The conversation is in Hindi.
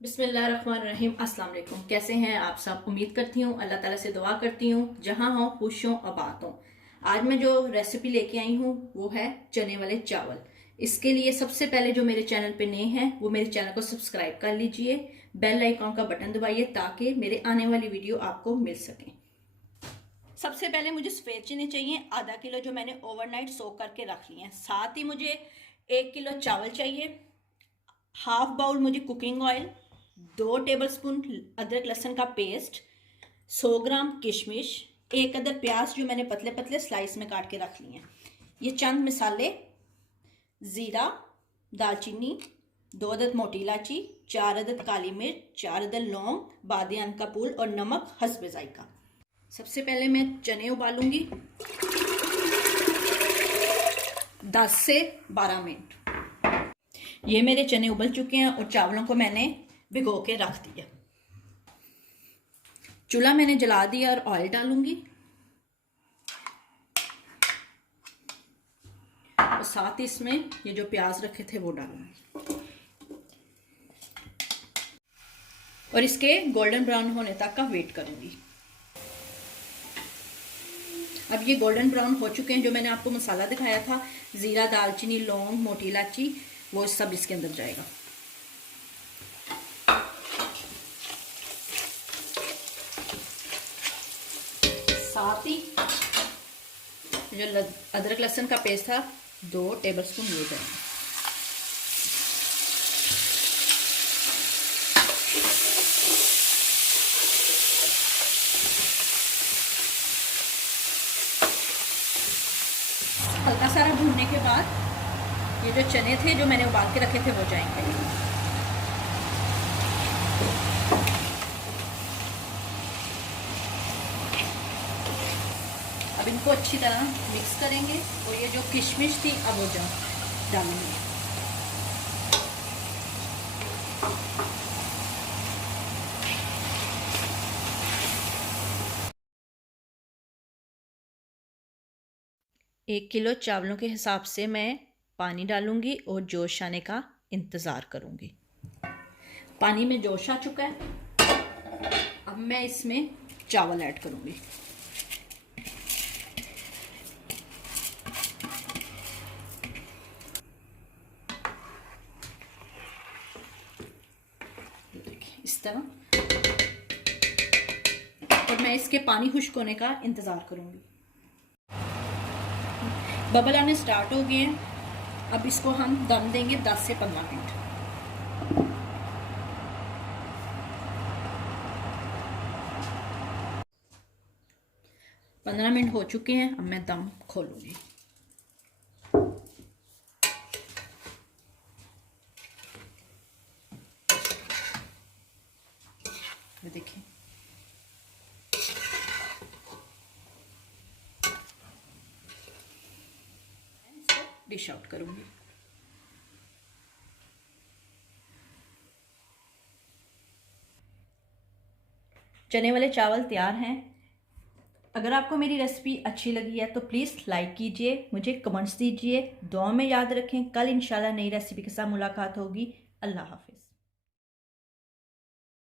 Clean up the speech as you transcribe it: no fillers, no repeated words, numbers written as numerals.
बिस्मिल्लाहिर्रहमानिर्रहीम। अस्सलाम वालेकुम। कैसे हैं आप सब? उम्मीद करती हूँ, अल्लाह ताला से दुआ करती हूँ जहाँ हो खुश हो आबाद हो। आज मैं जो रेसिपी लेके आई हूँ वो है चने वाले चावल। इसके लिए सबसे पहले जो मेरे चैनल पे नए हैं वो मेरे चैनल को सब्सक्राइब कर लीजिए, बेल आइकॉन का बटन दबाइए ताकि मेरे आने वाली वीडियो आपको मिल सके। सबसे पहले मुझे सफ़ेद चने चाहिए आधा किलो, जो मैंने ओवरनाइट सोक करके रख लिए हैं। साथ ही मुझे 1 किलो चावल चाहिए, हाफ बाउल मुझे कुकिंग ऑयल, 2 टेबलस्पून अदरक लहसुन का पेस्ट, 100 ग्राम किशमिश, एक अदर प्याज जो मैंने पतले पतले स्लाइस में काट के रख लिए हैं। ये चंद मसाले, ज़ीरा, दालचीनी, 2 अदद मोटी इलायची, 4 अदद काली मिर्च, 4 अदद लौंग, बादियान का फूल और नमक हस्ब जायका। सबसे पहले मैं चने उबालूंगी 10 से 12 मिनट। ये मेरे चने उबल चुके हैं और चावलों को मैंने भिगो के रख दिया। चूल्हा मैंने जला दिया और ऑयल डालूंगी और साथ ही इसमें ये जो प्याज रखे थे वो डालूंगी और इसके गोल्डन ब्राउन होने तक का वेट करूंगी। अब ये गोल्डन ब्राउन हो चुके हैं। जो मैंने आपको मसाला दिखाया था, जीरा, दालचीनी, लौंग, मोटी इलायची, वो सब इसके अंदर जाएगा। साथ ही जो अदरक लहसुन का पेस्ट था 2 टेबलस्पून वो जाएगा। हल्का सारा भूनने के बाद ये जो चने थे जो मैंने उबाल के रखे थे वो जाएंगे। अब इनको अच्छी तरह मिक्स करेंगे और ये जो किशमिश थी अब वो डालेंगे। एक किलो चावलों के हिसाब से मैं पानी डालूंगी और जोश आने का इंतज़ार करूंगी। पानी में जोश आ चुका है। अब मैं इसमें चावल ऐड करूंगी। देखिए इस तरह, और मैं इसके पानी खुश्क होने का इंतज़ार करूंगी। बबल आने स्टार्ट हो गए हैं। अब इसको हम दम देंगे 10 से 15 मिनट। पंद्रह मिनट हो चुके हैं। अब मैं दम खोलूंगी। ये देखिए, डिश आउट करूंगी। चने वाले चावल तैयार हैं। अगर आपको मेरी रेसिपी अच्छी लगी है तो प्लीज़ लाइक कीजिए, मुझे कमेंट्स दीजिए, दुआ में याद रखें। कल इंशाल्लाह नई रेसिपी के साथ मुलाकात होगी। अल्लाह हाफिज़।